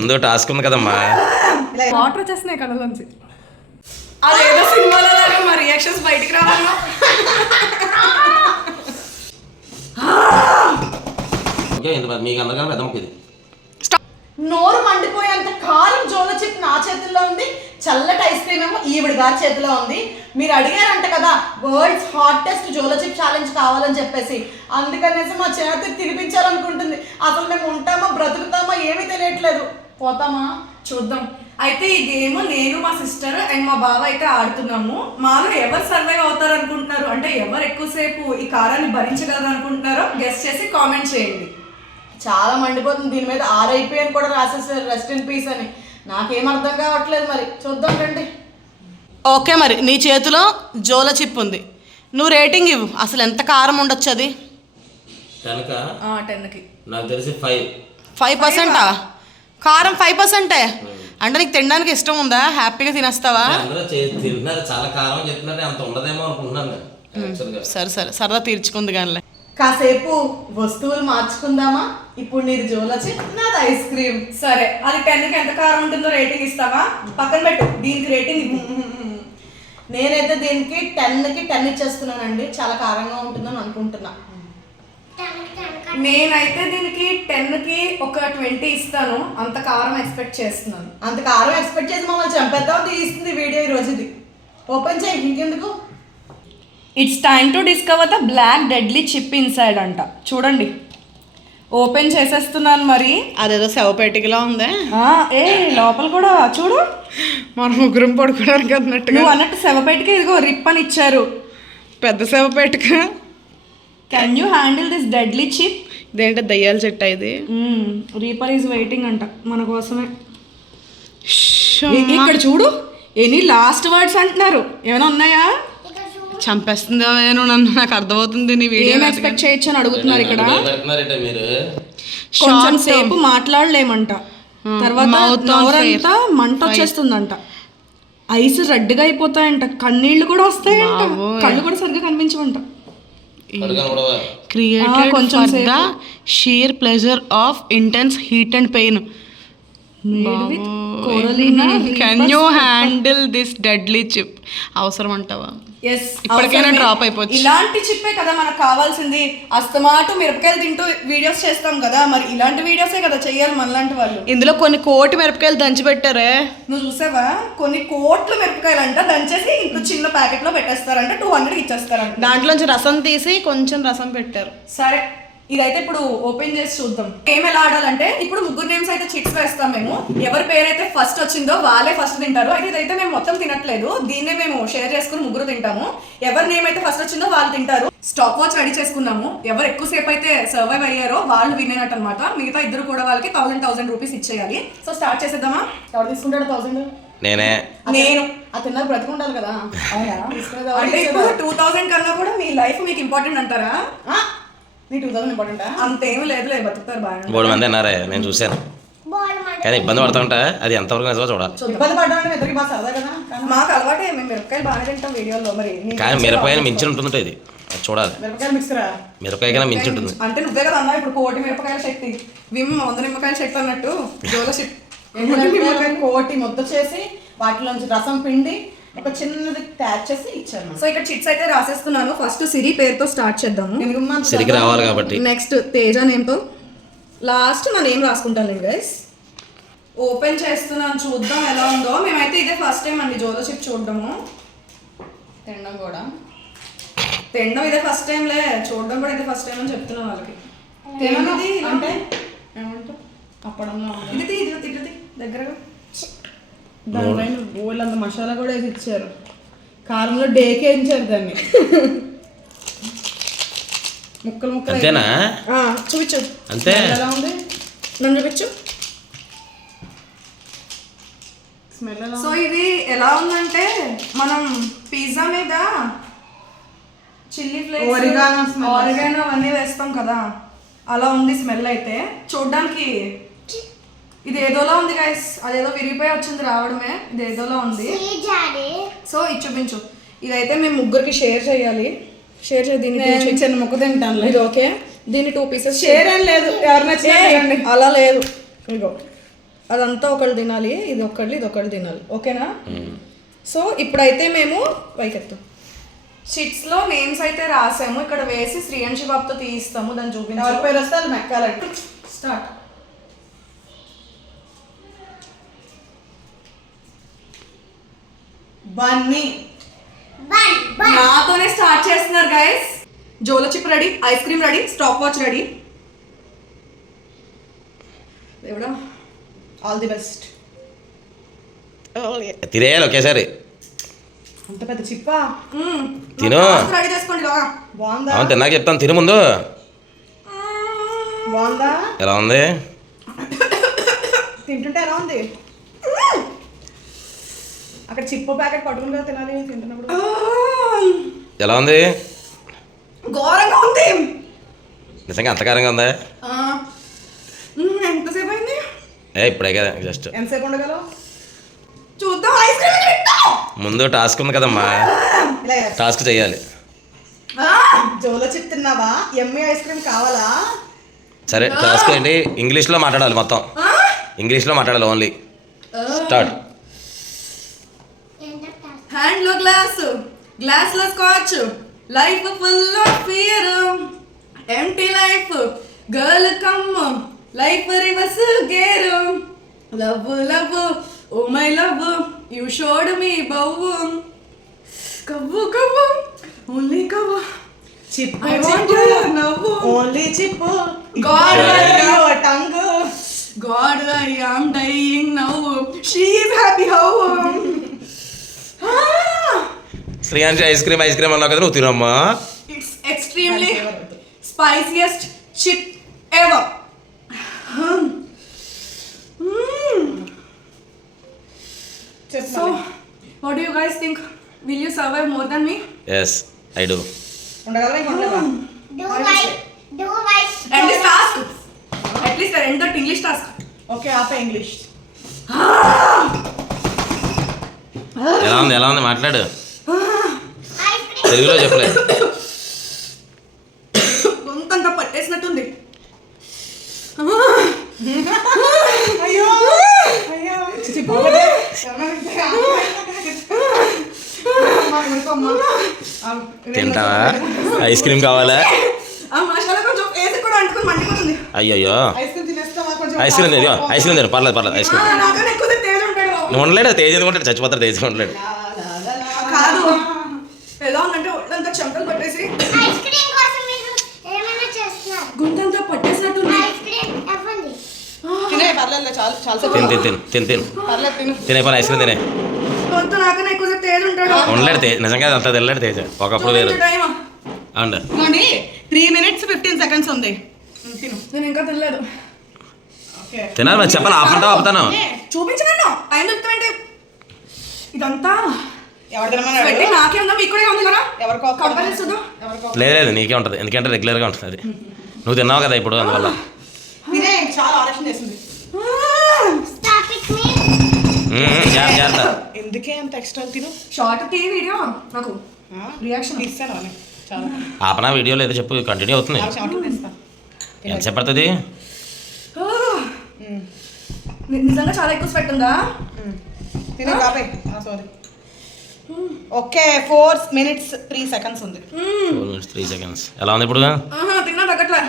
ముందు టాస్క్ ఉంది కదమ్మా. వాటర్ వచ్చేస్తున్నాయి కళ్ళలోంచి. అదేదో సినిమాలో మా రియాక్షన్స్ బయటికి రావాలా. మీకు అందరికీ పెద్ద ముక్క ఇది. నోరు మండిపోయేంత కారం జోలో చిప్ నా చేతుల్లో ఉంది, చల్లటి ఐస్ క్రీమ్ ఏమో ఈవిడ గారి చేతిలో ఉంది. మీరు అడిగారంట కదా వరల్డ్స్ హాటెస్ట్ జోలో చిప్ ఛాలెంజ్ కావాలని చెప్పేసి, అందుకనేసి మా చేతికి తినిపించాలనుకుంటుంది. అసలు మేము ఉంటామా బ్రతుకుతామా ఏమీ తెలియట్లేదు. పోతామా చూద్దాం. అయితే ఈ గేమ్ నేను మా సిస్టర్ అండ్ మా బావ అయితే ఆడుతున్నాము. మాలో ఎవరు సర్వైవ్ అవుతారు అనుకుంటున్నారు, అంటే ఎవరు ఎక్కువసేపు ఈ కారాన్ని భరించగలరు అనుకుంటున్నారో గెస్ట్ చేసి కామెంట్ చేయండి. చాలా మండిపోతుంది. దీని మీద RIP అని కూడా రాసేసారు, రెస్ట్ ఇన్ పీస్ అని. నాకేం అర్థం కావట్లేదు. మరి చూద్దాం రండి. ఓకే, మరి నీ చేతిలో జోలో చిప్ ఉంది, నువ్వు రేటింగ్ ఇవ్వు. అసలు ఎంత కారం ఉండొచ్చు అది? 10కి నాకు తెలిసి 5%. కారం 5%. అంటే నీకు తినడానికి ఇష్టం ఉందా? హ్యాపీగా తినేస్తావా? తింటున్నారు, చాలా కారం చెప్తున్నారు, అంత ఉండదేమో అనుకుంటున్నాను. సరే సరే, సరదా తీర్చుకుంది కానీ. కాసేపు వస్తువులు మార్చుకుందామా? ఇప్పుడు నీది జోలో చిప్, నాది ఐస్ క్రీమ్. సరే, అది 10కి ఎంత కారం ఉంటుందో రేటింగ్ ఇస్తావా? పక్కన పెట్టు, దీనికి రేటింగ్. నేనైతే దీనికి 10కి 10 ఇచ్చేస్తున్నానండి. చాలా కారంగా ఉంటుందని అనుకుంటున్నా. నేనైతే దీనికి 10కి ఒక 20 ఇస్తాను. అంత కారం ఎక్స్పెక్ట్ చేస్తున్నాను. అంత కారం ఎక్స్పెక్ట్ చేసి మమ్మల్ని చంపేద్దాం తీస్తుంది వీడియో ఈ రోజుది. ఓపెన్ చేయి, ఇంకెందుకు. It's time to discover the black deadly chip inside అంట. చూడండి, ఓపెన్ చేసేస్తున్నాను. మరి అదేదో శవపేటికలో ఉందే. ఏ లోపల కూడా చూడు, మనం ముగ్గురం పడుకోవడానికి అన్నట్టు. నువ్వు అన్నట్టు శవపేటిక, ఇదిగో రిప్ అని ఇచ్చారు, పెద్ద శవపేటిక. Can you handle this deadly chip? ఇదేంటే దయ్యాల చెట్టు ఇది. రీపర్ ఈజ్ వెయిటింగ్ అంట మన కోసమే. ఇక్కడ చూడు, ఎనీ లాస్ట్ వర్డ్స్ అంటున్నారు, ఏమైనా ఉన్నాయా? చంపేస్తుందా నన్ను, నాకు అర్థమవుతుంది. నీ వీడియో ఏం ఎక్స్పెక్ట్ చేయొచ్చు అని అడుగుతున్నారు ఇక్కడ. మీరు కొంచెం సేపు మాట్లాడలేమంట, తర్వాత నోరంతా మంట వచ్చేస్తుందంట, ఐస్ రెడ్గా అయిపోతాయంట, కన్నీళ్లు కూడా వస్తాయంట, కళ్ళు కూడా సరిగ్గా కనిపించవంట. Created for the sheer pleasure of intense heat and pain. Can you handle this deadly chip? అవసరం అంటావా? ఇప్పటికైనా డ్రాప్ అయిపోవచ్చు. ఇలాంటి చిప్పే కదా మనకు కావాల్సింది. అస్తమాటు మిరపకాయలు తింటూ వీడియోస్ చేస్తాం కదా, మరి ఇలాంటి వీడియోసే కదా చెయ్యాలి మనలాంటి వాళ్ళు. ఇందులో కొన్ని కోటి మిరపకాయలు దంచి పెట్టారే, నువ్వు చూసావా? కొన్ని కోట్ల మిరపకాయలు అంట దంచేసి ఇంత చిన్న ప్యాకెట్ లో పెట్టేస్తారంట, 200 ఇచ్చేస్తారంట. దాంట్లోంచి రసం తీసి కొంచెం రసం పెట్టారు. సరే, ఇదైతే ఇప్పుడు ఓపెన్ చేసి చూద్దాం. గేమ్ ఎలా ఆడాలంటే, ఇప్పుడు ముగ్గురు నేమ్స్ అయితే చిట్స్ వేస్తాం మేము. ఎవరి పేరైతే ఫస్ట్ వచ్చిందో వాళ్ళే ఫస్ట్ తింటారు. అయితే ఇదైతే మేము మొత్తం తినట్లేదు, దీన్నే మేము షేర్ చేసుకుని ముగ్గురు తింటాము. ఎవరి నేమ్ అయితే ఫస్ట్ వచ్చిందో వాళ్ళు తింటారు. స్టాప్ వాచ్ రెడీ చేసుకున్నాము. ఎవరు ఎక్కువసేపు అయితే సర్వైవ్ అయ్యారో వాళ్ళు విన్ అయినట్టు అనమాట. మిగతా ఇద్దరు కూడా వాళ్ళకి 1000 రూపీస్ ఇచ్చేయాలి. సో స్టార్ట్ చేసేద్దామా? ఎవరు తీసుకుంటాడు 1000? నేను తిన్నారు బ్రతుకుంటారు కదా. అంటే ఇప్పుడు 2000 కన్నా కూడా మీ లైఫ్ మీకు ఇంపార్టెంట్ అంటారా? నీ 2000 ఇంపార్టెంటా? అంతేం లేదులే, బతుకుతారు బాగా. 3 మంది అన్నారే, నేను చూశాను. కానీ ఇబ్బంది పడుతూ ఉంటా, అది ఎంతవరకు నిజమో చూడాలి. ఇబ్బంది పడ్డా ఇద్దరికి బాగా సరదా కదా. మాకు అలవాటే, మేము మిరపకాయలు బాగానే తింటాం వీడియోలో. మరి కానీ మిరపకాయలు మించి ఉంటుంది, ఇది చూడాలి. మిరపకాయలు మిక్సరా? మిరపకాయ కన్నా మించి ఉంటుంది. అంటే నువ్వే కదా అన్నా ఇప్పుడు 1 మిరపకాయల శక్తి, విమ్ 100 నిమ్మకాయల శక్తి అన్నట్టు జోలో శక్తి. కోటి ముద్ద చేసి వాటిలోంచి రసం పిండి ఒక చిన్నది తయారు చేసి ఇచ్చాను. సో ఇక్కడ చిట్స్ అయితే రాసేస్తున్నాను. ఫస్ట్ సిరి పేరుతో స్టార్ట్ చేద్దాము. సిరికి రావాలి కాబట్టి. నెక్స్ట్ తేజ నేమ్తో, లాస్ట్ నా నేమ్ రాసుకుంటాను గైస్. ఓపెన్ చేస్తున్నాను, చూద్దాం ఎలా ఉందో. మేమైతే ఇదే ఫస్ట్ టైం అండి జోలో చిప్ చూడడము, తినడం కూడా. తినడం ఇదే ఫస్ట్ టైంలే, చూడడం కూడా ఇదే ఫస్ట్ టైం అని చెప్తున్నాను వాళ్ళకి. అంటే ఏమంటావు? అప్పడంలో ఇది దగ్గరగా దానిపైన బోళ్ళంత మసాలా కూడా వేసి ఇచ్చారు, కారంలో డేకేయించారు దాన్ని. ముక్కలు ముక్కలు అంతేనా? చూపించు. అంతే. ఎలా ఉంది? నన్ను చూపించు. స్మెల్ ఎలా? సో ఇది ఎలా ఉందంటే, మనం పిజ్జా మీద చిల్లీ ఫ్లేక్స్, ఆరిగానో అవన్నీ వేస్తాం కదా, అలా ఉంది స్మెల్. అయితే చూడడానికి ఇది ఏదోలా ఉంది గైస్, అదేదో విరిగిపోయి వచ్చింది రావడమే, ఇది ఏదోలా ఉంది. సో ఇది చూపించు. ఇదైతే మేము ముగ్గురికి షేర్ చేయాలి. షేర్ చేయ, దీన్ని చిన్న ముక్క తింటాను. ఇది ఓకే, దీన్ని 2 పీసెస్. షేర్ ఏం లేదు, ఎవరు నచ్చింది అలా లేదు. ఇదిగో అదంతా ఒకళ్ళు తినాలి, ఇది ఒకళ్ళు తినాలి. ఓకేనా? సో ఇప్పుడైతే మేము పైకెత్తు షీట్స్లో నేమ్స్ అయితే రాసాము. ఇక్కడ వేసి శ్రీయంశి బాబుతో తీయిస్తాము. దాన్ని చూపించాలి. పేరు వస్తే అది మెక్కాలండి. స్టార్ట్. బన్నీ. నాతోనే స్టార్ట్ చేస్తున్నారు guys. Jolo chip ready, ice cream ready, stopwatch ready. దేవుడా, ఆల్ ది బెస్ట్. తినేయాలి ఒకేసారి. అంత పెద్ద చిప్పా? తిను. రెడీ చేసుకోండి. బాగుందా? అవును తిన్నాక చెప్తాను, తిను ముందు. బాగుందా? ఎలా ఉంది? తింటుంటే ఎలా ఉంది? అక్కడ చిప్పు ప్యాకెట్ పట్టుకుని కదా తినాలి తింటున్నప్పుడు. ఎలా ఉంది? ఘోరంగా ఉంది. నిజంగా అంతకారంగా ఉందా? ఎంతసేపు అయింది? ఇప్పుడే కదా జస్ట్. ఎంతసేపు ఉండగలవు? చూద్దాం. ఐస్ క్రీమ్ ముందు టాస్క్ ఉంది కదమ్మా, టాస్క్ చెయ్యాలి. జోలో చిప్ తిన్నావా? ఎమ్మి ఐస్ క్రీమ్ కావాలా? సరే టాస్క్ ఏంటి? ఇంగ్లీష్లో మాట్లాడాలి మొత్తం. ఇంగ్లీష్లో మాట్లాడాలి ఓన్లీ. స్టార్ట్. హ్యాండ్లో గ్లాస్లో scotch, life full of fear, empty life, girl come, life reverse gear, love o my love, you showed me బవ్వు, కవ్వు ఓన్లీ కవ్వు, చిప్ I want your నవ్వు, only chip. God, tongue. God, I am dying now. She is happy how? Sreeyanshi ice cream అన్నావు కదా, నువ్వు తినమ్మా. It's extremely spiciest chip ever. So, what do you guys think? Will you survive more than me? Yes I do. ఉండగలవా ఇంకొండలేవా? And this task, at least I end that English task. Okay ఆపే English. ఎలా ఉంది మాట్లాడు. తెలుగులో చెప్పలే. గొంతంతా పట్టేసినట్టుంది. అయ్యో అయ్యో చిచి పోలే. తింటావా? ఐస్ క్రీమ్ కావాలా? ఆ మసాలా కొంచెం వేసి కూడా అంటుకొని మండిపోతుంది. అయ్యయ్యో ఐస్ క్రీమ్ తినేస్తావా? కొంచెం ఐస్ క్రీమ్ తిను, ఐస్ క్రీమ్ తిను, పర్లేదు ఐస్ క్రీమ్. నాకన్నా ఎక్కువ తేజ్ ఉంటాడు. నువ్వు ఉండలేడు, తేజ్ ఎందుకుంటాడు, చచ్చిపోతాడు తేజ్ ఉండలేడు. కాదు, ఎలా ఉందంటే ఒళ్ళంతా చెమటలు పట్టేసి గుంతంతా పట్టేసినట్టుంది. తినే పర్లేదు చాలు చాలా తిను పర్లేదు తిను. తినే పని ఐస్ క్రీమ్ తినే. గొంతు నాకన్నా ఎక్కువ తేజ్ ఉంటాడు. ఉండలేడు తేజ్, నిజంగా అంత తెల్లడు తేజ్. ఒకప్పుడు వేరు. అవును 3 minutes 15 seconds ఉంది. తిను. నేను ఇంకా తినలేదు. ఓకే తినాలి మరి, చెప్పాలి. ఆపుతాను. చూపించగలను. టైం చెప్తానంటే ఇదంతా ఎవరు తినమన్నాడు? పెట్టి నాకే ఉందా, మీకు కూడా ఉంది కదా. ఎవరికో కంపెనీ చూద్దాం. లేదు నీకే ఉంటుంది, ఎందుకంటే రెగ్యులర్గా ఉంటుంది అది. నువ్వు తిన్నావు కదా ఇప్పుడు, అందువల్ల. తినే చాలా ఆలోచన చేసింది. జాగ్రత్త. ఎందుకే అంత ఎక్స్ట్రా తిను. షార్ట్ టీ వీడియో నాకు రియాక్షన్ తీస్తాను అని చాలా ఆపనా వీడియో లేదు చెప్పు, కంటిన్యూ అవుతుంది. షార్ట్ తీస్తా. ఎంతసేపు పడుతుంది? నిజంగా చాలా ఎక్కువ స్వెట్ ఉందా? తినే కాపే. సారీ. ఓకే 4 minutes 3 seconds ఉంది. 4 minutes 3 seconds. ఎలా ఉంది ఇప్పుడు? తిన్నా తగ్గట్లే.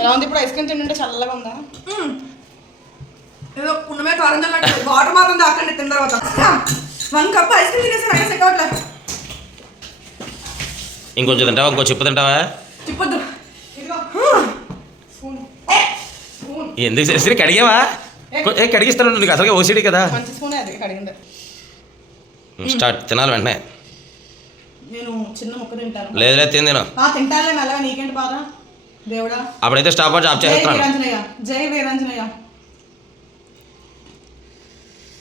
ఎలా ఉంది ఇప్పుడు? ఐస్ క్రీమ్ తింటుంటే చల్లగా ఉందా? ఏదో పుణ్యమే కారం చల్లట్టు వాటర్ మాత్రం దాకండి తిన్న తర్వాత. 1 cup ఐస్ క్రీమ్ తినేసి నాకు సెట్ అవ్వట్లే. ఇంకొంచెం తింటావా? ఇంకో చిప్పు తింటావా? చెప్పొద్దు. ఎందుకు సరే కడిగావా? కడిగిస్తాను, నీకు అసలుగా ఓసిడి కదా. మంచి స్పూనే అది కడిగింది. స్టార్ట్. తినాలి వెంటనే. నేను చిన్న ముక్క తింటాను. లేదు తిను. తింటానులే మెల్లగా, నీకేంటి బాధ దేవుడా. అప్పుడైతే స్టాప్ వాచ్ ఆఫ్ చేస్తాను. జై వీరాంజనేయ.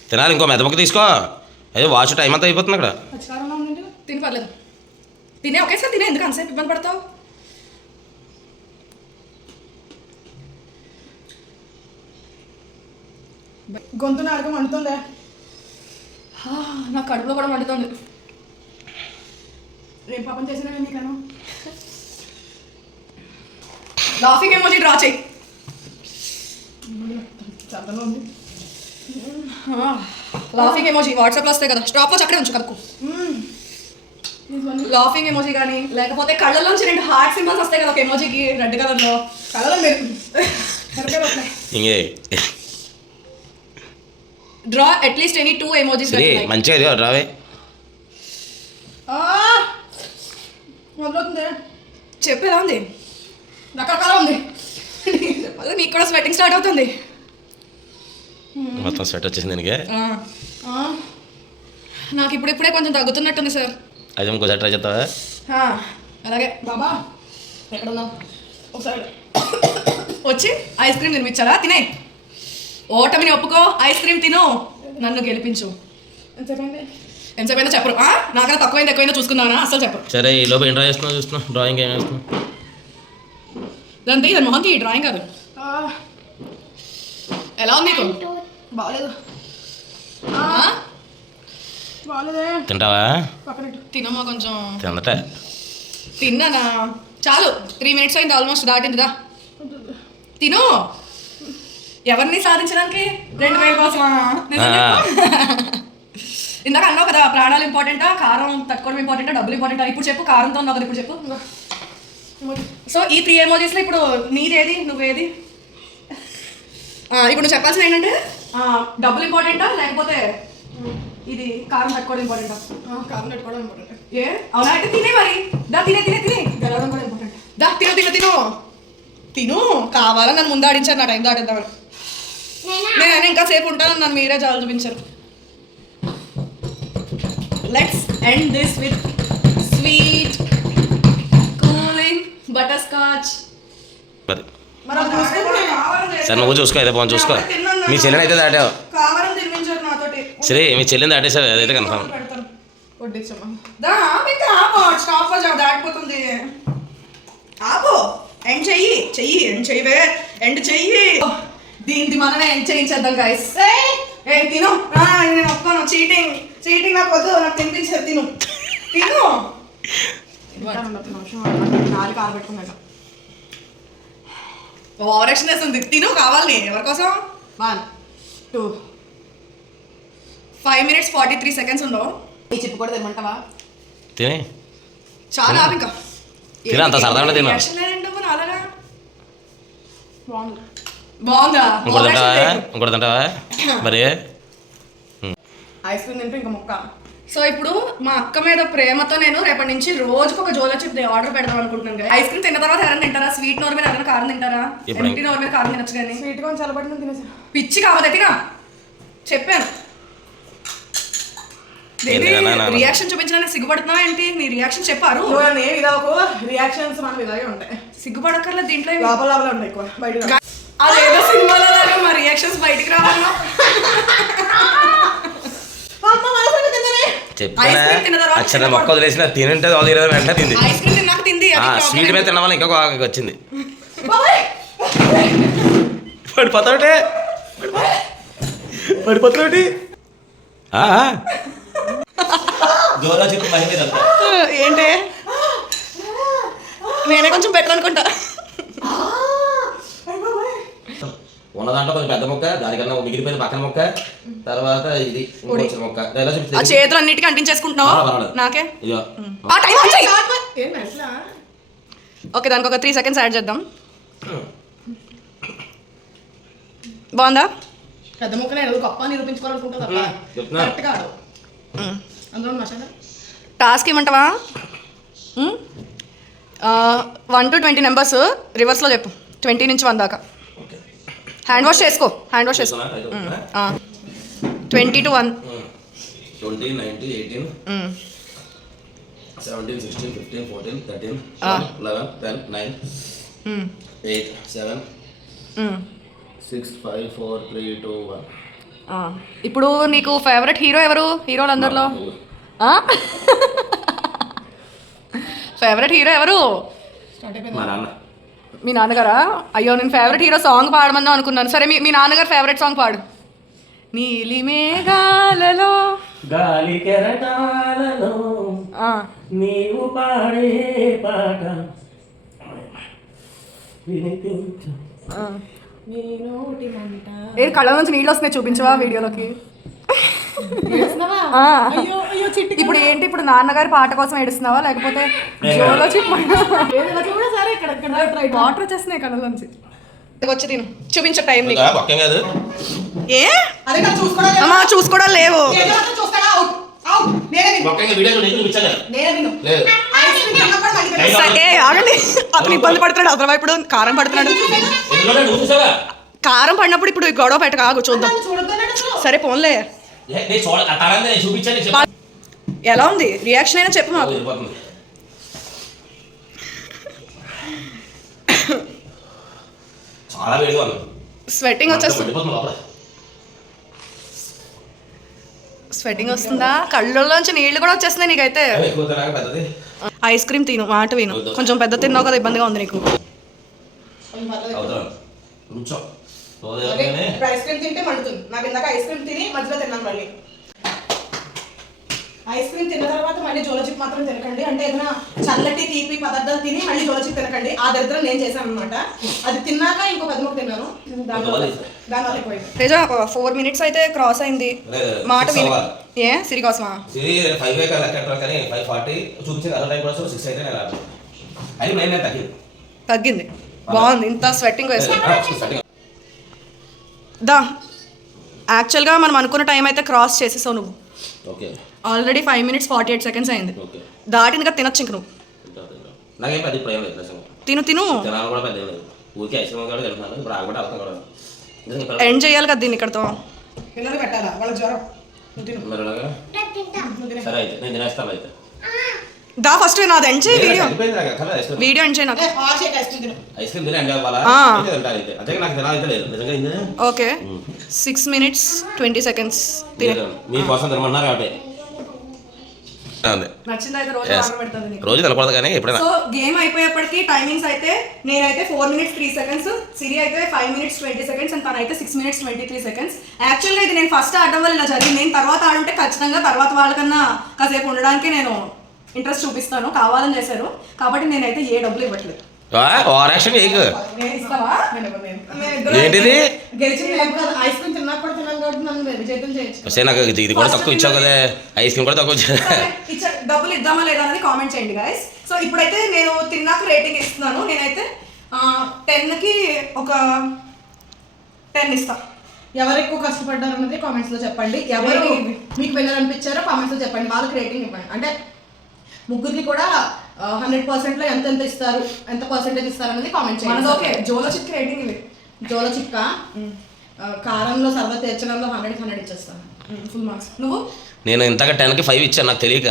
తినాలి, ఇంకో మెద ముక్క తీసుకో. అదే వాచ్ టైం అంతా అయిపోతుంది అక్కడ. పచ్చికారంలో ఉంది. తిని పర్లేదు. తినే ఒకేసారి తినే, ఎందుకు అంతసేపు ఇబ్బంది పడతావు? గొంతున అడగ మండుతుందే. నా కడుపులో కూడా మండుతుంది. ఏం పాపం చేసినా నీకను. లాఫింగ్ ఎమోజీ డ్రా చేయి. లాఫింగ్ ఎమోజీ వాట్సాప్లో వస్తాయి కదా, స్టాప్ వాచ్ అక్కడే ఉంచు కదకు. లాఫింగ్ ఎమోజీ కానీ లేకపోతే కళ్ళలోంచి 2 హార్ట్ సింబల్స్ వస్తాయి కదా ఒక ఎమోజీకి రెడ్ కలర్లో, కళ్ళలో మీరు ఇంకే డ్రా అట్లీస్ట్ ఎనీ 2 ఎమోజీస్. సరే మంచిగా ఇది రావే. మొదలవుతుంది చెప్పేలా ఉంది, రకరకాల ఉంది. మళ్ళీ మీకు కూడా స్వెట్టింగ్ స్టార్ట్ అవుతుంది. మొత్తం స్వెట్ వచ్చేసింది దీనికి. నాకు ఇప్పుడిప్పుడే కొంచెం తగ్గుతున్నట్టుంది సార్. అయితే ఇంకోసారి ట్రై చేస్తావా? అలాగే బాబా ఎక్కడున్నావు ఒకసారి వచ్చి ఐస్ క్రీమ్ తినిపించాలా, తినే ఓటమిని ఒప్పుకో, ఐస్ క్రీమ్ తిను, నన్ను గెలిపించు. ఎంతసేపు చెప్పరు, నాకన్నా తక్కువైంది ఎక్కువైందో చూసుకున్నానా, అసలు చెప్పరు. సరే ఈ లోపు ఏం డ్రా చేస్తున్నావు చూస్తున్నావు, డ్రాయింగ్ ఏం వేస్తున్నావు? దాని దాని మొహంకి డ్రాయింగ్ కాదు. ఎలా ఉంది నీకు? బాగలేదు బాగలేదే. తింటావా? తినమ్మా కొంచెం. తిందట తిన్నానా, చాలు 3 minutes అయింది, ఆల్మోస్ట్ దాటిందిగా. తిను. ఎవరిని సాధించడానికి 2000 కోసమా? ఇందాక అన్నావు కదా ప్రాణాలు ఇంపార్టెంటా, కారం తట్టుకోవడం ఇంపార్టెంటా, డబ్బులు ఇంపార్టెంటా. ఇప్పుడు చెప్పు, కారంతో ఉన్నావు కదా, ఇప్పుడు చెప్పు. సో ఈ 3 ఎమోజీస్లో ఇప్పుడు నీదేది, నువ్వేది? ఇప్పుడు నువ్వు చెప్పాల్సింది ఏంటంటే డబ్బులు ఇంపార్టెంటా లేకపోతే ఇది కారం తట్టుకోవడం ఇంపార్టెంటా? కారం పెట్టుకోవడం ఇంపార్టెంట్. ఏ అవునా, అయితే తినే మరి. దా తినే తినే తినే, గెలవడం కూడా ఇంపార్టెంట్. దా తిను తిను తిను తిను. కావాలని నన్ను ముందు ఆడించారు, నా టైం దాటేద్దామని. నేను ఇంకా సేపు ఉంటాను, నన్ను మీరే చాలు చూపించారు. Let's end this with sweet cooling butter scotch. మరి మరి అది చూసుకుంటున్నా. సరే నువ్వు చూసుకో, అయితే బాగుంది చూసుకో. మీ చెల్లిని అయితే దాటావు. కావాలని తినిపించారు నాతోటి. సరే మీ చెల్లిని దాటేసావు, అదైతే కన్ఫర్మ్. పెడతాను వడ్డించమ్మా. దా ఇంకా ఆపో, స్టాప్ వాచ్ దాటిపోతుంది. ఆపో, ఎండ్ చెయ్యి చెయ్యి, ఎండ్ చెయ్యవే, ఎండ్ చెయ్యి. దీనికి మనమే ఎండ్ చేయించేద్దాం గైస్. ఏ తిను, నేను ఒప్పుకోను. చీటింగ్ చీటింగ్ నాకు వద్దు, నాకు తినిపించేది. తిను తిను. నాలుగు ఆరబెట్టుకున్నాక ఓవరాక్షన్ చేస్తుంది. తిను కావాలి. ఎవరి కోసం? 1 2 5 minutes 43 seconds ఉండవు. ఈ చెప్పు కూడా తెమ్మంటావా? తిని చాలా ఆపు ఇంకా. తిను, అంత సరదాగా తిను. అలాగా బాగుంది. బాగుందా? ఇంకోటి తింటావా? ఇంకోటి తింటావా మరి? ఐస్ క్రీమ్ తింటే ఇంకా ముక్క. సో ఇప్పుడు మా అక్క మీద ప్రేమతో నేను రేపటి నుంచి రోజుకు ఒక జోలో చిప్ ఆర్డర్ పెడదాం అనుకుంటున్నాను. ఐస్ క్రీమ్ తిన్న తర్వాత ఎవరైనా తింటారా? స్వీట్ నోరు మీద ఎవరైనా కారం తింటారా? ఇప్పుడు ఎంటీ నోరు మీద కారం తినొచ్చు కానీ స్వీట్ గా చల్లబడిన తినేసా. పిచ్చి కావదతిగా చెప్పాను. రియాక్షన్ చూపించడానికి సిగ్గుపడుతున్నావా ఏంటి? నీ రియాక్షన్ చెప్పారు. నువ్వు ఇదవకు, రియాక్షన్స్ మనం ఇలాగే ఉంటాయి. సిగ్గుపడక్కర్లేదు దీంట్లో. లోపల లోపల ఉంటాయి ఎక్కువ, బయట అదేదో సినిమాలో లాగా మా రియాక్షన్స్ బయటికి రావాలా? చెప్పిన మొక్క వదిలేసిన తినంటే వెంటనే తింది. ఐస్ క్రీమ్ తిన్నాక తింది. స్వీట్ మీద తిన్న వల్ల ఇంకా వచ్చింది. పడిపోతావుటే పడిపోతావుటి. ఏంటి, నేనే కొంచెం బెటర్ అనుకుంటా. ఉన్న దాంట్లో కొంచెం పెద్ద మొక్క, దానికన్నా మిగిలిపోయిన పక్కన మొక్క, తర్వాత ఇది ఇంకొంచెం మొక్క. ఆ చేతులు అన్నిటికీ అంటించేసుకుంటున్నావు నాకే. ఓకే, దానికి ఒక 3 seconds యాడ్ చేద్దాం. బాగుందా? పెద్ద ముక్క నేను గొప్ప నిరూపించుకోవాలనుకుంటా కరెక్ట్ కాదు. అందులో మసాలా టాస్క్ ఏమంటావా? 1 to 20 నెంబర్స్ రివర్స్లో చెప్పు. 20 నుంచి 1 దాకా. హ్యాండ్ వాష్ చేసుకో, హ్యాండ్ వాష్ చేసుకో. 20 to 1. 20, 19, 18, 17, 16, 15, 14, 13, 11, 10, 9, 8, 7, 6, 5, 4, 3, 2, 1. ఇప్పుడు నీకు ఫేవరెట్ హీరో ఎవరు? హీరోలందరిలో ఫేవరెట్ హీరో ఎవరు? మా నాన్న. మీ నాన్నగారా? అయ్యో, నేను ఫేవరెట్ హీరో సాంగ్ పాడమందాం అనుకున్నాను. సరే మీ నాన్నగారు ఫేవరెట్ సాంగ్ పాడు. నీలి మేఘాలలో గాలి కెరటాలలో నీవు పాడే పాట ఏది కళ్ళ నుంచి నీళ్ళు వస్తున్నాయి చూపించవా వీడియోలోకి ఆ. ఇప్పుడు ఏంటి ఇప్పుడు నాన్నగారి పాట కోసం ఏడుస్తున్నావా లేకపోతే జోలో వాటర్ వచ్చేస్తున్నాయి కళ్ళలోంచి వచ్చి తిను చూపించే టైం నీకు ఒక్క కాదు ఏ అదే కదా చూసుకోవడం అమ్మా చూసుకోవడం లేవు ఏదో మాత్రం చూస్తాడా? అవుట్ అవుట్ నేనే విను ఒక్క వీడియో చూపించాను నేనే విను లేదు ఐస్ క్రీమ్ తిన్నప్పుడు మళ్ళీ పెట్టు. ఏ ఆగండి అతను ఇబ్బంది పడుతున్నాడు అతను ఇప్పుడు కారం పడుతున్నాడు ఎందుకంటే నువ్వు చూసావా కారం పడినప్పుడు ఇప్పుడు ఈ గొడవ పెట్టక ఆగు చూద్దాం నన్ను చూడొద్దన్నాడు అసలు. సరే పోన్లే నేను చూడ ఆ తరంగా నేను చూపించాను నీకు చెప్పాను. ఎలా ఉంది రియాక్షన్ అయినా చెప్పు మాకు వెళ్ళిపోతుంది. చాలా వేడిగా ఉంది స్వెట్టింగ్ వచ్చేస్తుంది వెళ్ళిపోతుంది లోపల స్వెట్టింగ్ వస్తుందా కళ్ళలోంచి నీళ్లు కూడా వచ్చేస్తున్నాయి నీకైతే ఎక్కువ తినక పెద్దది ఐస్ క్రీమ్ తిను మాట విను కొంచెం పెద్ద తిన్నావు కదా ఇబ్బందిగా ఉంది నీకు కొంచెం పర్లేదు. అవుతాను కూర్చో ఓకే, ఇప్పుడు ఐస్ క్రీమ్ తింటే మండుతుంది. నాకు ఇందాక ఐస్ క్రీమ్ తిని మధ్యలో తిన్నాను మళ్ళీ. ఐస్ క్రీమ్ తిన్న తర్వాత మళ్ళీ జోలచిప్ మాత్రం తినకండి. అంటే ఏదైనా చల్లటి తీపి పదార్థాలు తిని మళ్ళీ జోలచిప్ తినకండి. ఆ దరిద్రం నేను చేశాను అనమాట. అది తిన్నాక ఇంకో 13 తిన్నాను. దానివల్ల ఎక్కువైంది. తేజ ఒక 4 minutes అయితే క్రాస్ అయింది మాట విను ఏ సిరి కోసమా సిరి 5 లెక్క ఎక్కడ కానీ 5:40 చూపించింది అదే టైం కూడా 6 అయితే నేను రాదు అది నేను తగ్గింది తగ్గింది బాగుంది ఇంత స్వెట్టింగ్ వేసుకో దా యాక్చువల్గా మనం అనుకున్న టైం అయితే క్రాస్ చేసేసావు నువ్వు ఓకే ఆల్రెడీ 5 minutes 48 seconds అయింది ఓకే దాటినగా తినొచ్చు ఇంక నువ్వు నాకేం పెద్ద ఇప్పుడు ఏం లేదు నిజంగా తిను తిను తినాలి కూడా పెద్ద ఏం లేదు ఊరికే ఐస్ క్రీమ్ కూడా తింటున్నాను ఇప్పుడు ఆగబట్టి అవుతాం కూడా నిజంగా ఎండ్ చేయాలి కదా దీన్ని ఇక్కడతో పిల్లలు పెట్టాలా వాళ్ళ జ్వరం. నువ్వు తిను. మరి ఎలాగా? సరే అయితే నేను తినేస్తాను అయితే దా ఫస్ట్ నాది ఎండ్ చేయి వీడియో అయిపోయింది నాకు అక్కడ ఐస్ క్రీమ్ వీడియో ఎండ్ చేయి నాకు ఏ, ఆర్ చేయకు, ఐస్ క్రీమ్ తిను. ఐస్ క్రీమ్ తినే ఎండ అవ్వాలా ఆ. అయితే తింటాను అయితే అదే నాకు తినాలైతే లేదు నిజంగా ఇది ఓకే 6 minutes 20 seconds తినే మీకోసం తినమన్నారు కాబట్టి అదే నచ్చింది అయితే రోజు Yes. ఆర్డర్ పెడుతుంది నీకు రోజు తినకూడదు కానీ ఎప్పుడైనా సో గేమ్ అయిపోయేప్పటికి టైమింగ్స్ అయితే నేనైతే 4 minutes 3 seconds సిరి అయితే 5 minutes 20 seconds అండ్ తనైతే 6 minutes 23 seconds యాక్చువల్గా ఇది నేను ఫస్ట్ ఆడడం వల్ల ఇలా జరిగింది నేను తర్వాత ఆడుంటే ఖచ్చితంగా తర్వాత వాళ్ళకన్నా కాసేపు ఉండడానికి నేను ఇంట్రెస్ట్ చూపిస్తాను కావాలని చేశారు కాబట్టి నేనైతే ఏ డబ్బులు ఇవ్వట్లేదు ఓవర్ యాక్షన్ చేయకు నేను ఇస్తావా ఏంటిది గెలిచింది లేదు కదా, ఐస్ క్రీమ్ తిన్నాక కూడా తిన్నాను కాబట్టి నన్ను విజేతం చేయొచ్చు. సరే నాకు ఇది కూడా తక్కువ ఇచ్చావు కదా ఐస్ క్రీమ్ కూడా తక్కువ ఇచ్చావు డబ్బులు ఇద్దామా లేదా అనేది కామెంట్ చేయండి గైస్ సో ఇప్పుడైతే నేను తిన్నాక రేటింగ్ ఇస్తున్నాను నేనైతే 10కి ఒక 10 ఇస్తా ఎవరు ఎక్కువ కష్టపడ్డారు అన్నది కామెంట్స్ లో చెప్పండి. ఎవరు మీకు వెళ్ళాలనిపించారో కామెంట్స్ లో చెప్పండి. వాళ్ళకి రేటింగ్ ఇవ్వండి. అంటే ముగ్గురికి కూడా 100% లో ఎంత ఇస్తారు, ఎంత పర్సెంటేజ్ ఇస్తారు అనేది కామెంట్ చేయండి. ఓకే జోలో చిక్ రేటింగ్ ఇవి జోల చిక్క కారంలో సర్వ తీర్చడంలో 100 ఇచ్చేస్తాను. ఫుల్ మార్క్స్ నువ్వు నేను ఇంతగా 10కి 5 ఇచ్చాను నాకు తెలియక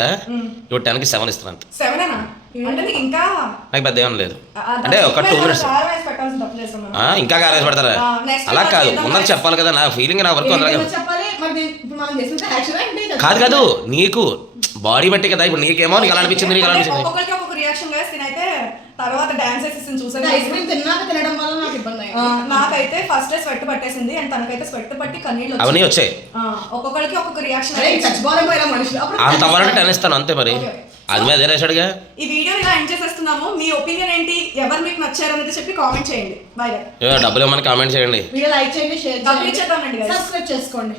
ఇప్పుడు 10కి 7 ఇస్తున్నాను అంతే 7 అంటే నీకు ఇంకా నాకు పెద్ద ఏమీ లేదు అంటే ఒక 2 minutes పెట్టాల్సిన తప్పు చేస్తాం మనం. ఇంకా కారేసి పెడతారా next అలా time కాదు చేద్దాం ఉన్నది guys. చెప్పాలి కదా నా ఫీలింగ్ నా వరకు అలాగే ఏంటో చెప్పాలి మరి ఇప్పుడు మనం చేసిన యాక్షన్ ఏంటి? కాదు కాదు నీకు బాడీ బట్టి కదా ఇప్పుడు నీకేమో నీకు అలా అనిపించింది నీకు అలా అంటే అనిపించింది ఒక్కొక్కరికి ఒక్కొక్క రియాక్షన్ గైస్ నేనైతే తర్వాత డాన్స్ చేసేసి చూసాను ఐస్ క్రీమ్ తిన్నాక తినడం వల్ల నాకు ఇబ్బంది అయింది. నాకైతే ఫస్ట్ స్వెట్ పట్టేసింది అండ్ తనకైతే స్వెట్ పట్టి కన్నీళ్ళు అవన్నీ వచ్చాయి. వచ్చాయి ఒక్కొక్కరికి ఒక్కొక్క రియాక్షన్ అరే చచ్చిపోలేకపోయినా మనుషులు అప్పుడు అంత అవ్వాలంటే 10 ఇస్తాను అంతే మరి అది మీద రేసాడుగా ఈ వీడియో ఇలా ఎండ్ చేసేస్తున్నాము మీ ఒపీనియన్ ఏంటి ఎవరు మీకు నచ్చారు అనేది చెప్పి కామెంట్ చేయండి బాయ్ డబ్బులు ఇవ్వమని కామెంట్ చేయండి వీడియో లైక్ చేయండి, షేర్ డబ్బులు చేయండి, ఇచ్చేద్దామండి guys. సబ్స్క్రైబ్ చేసుకోండి.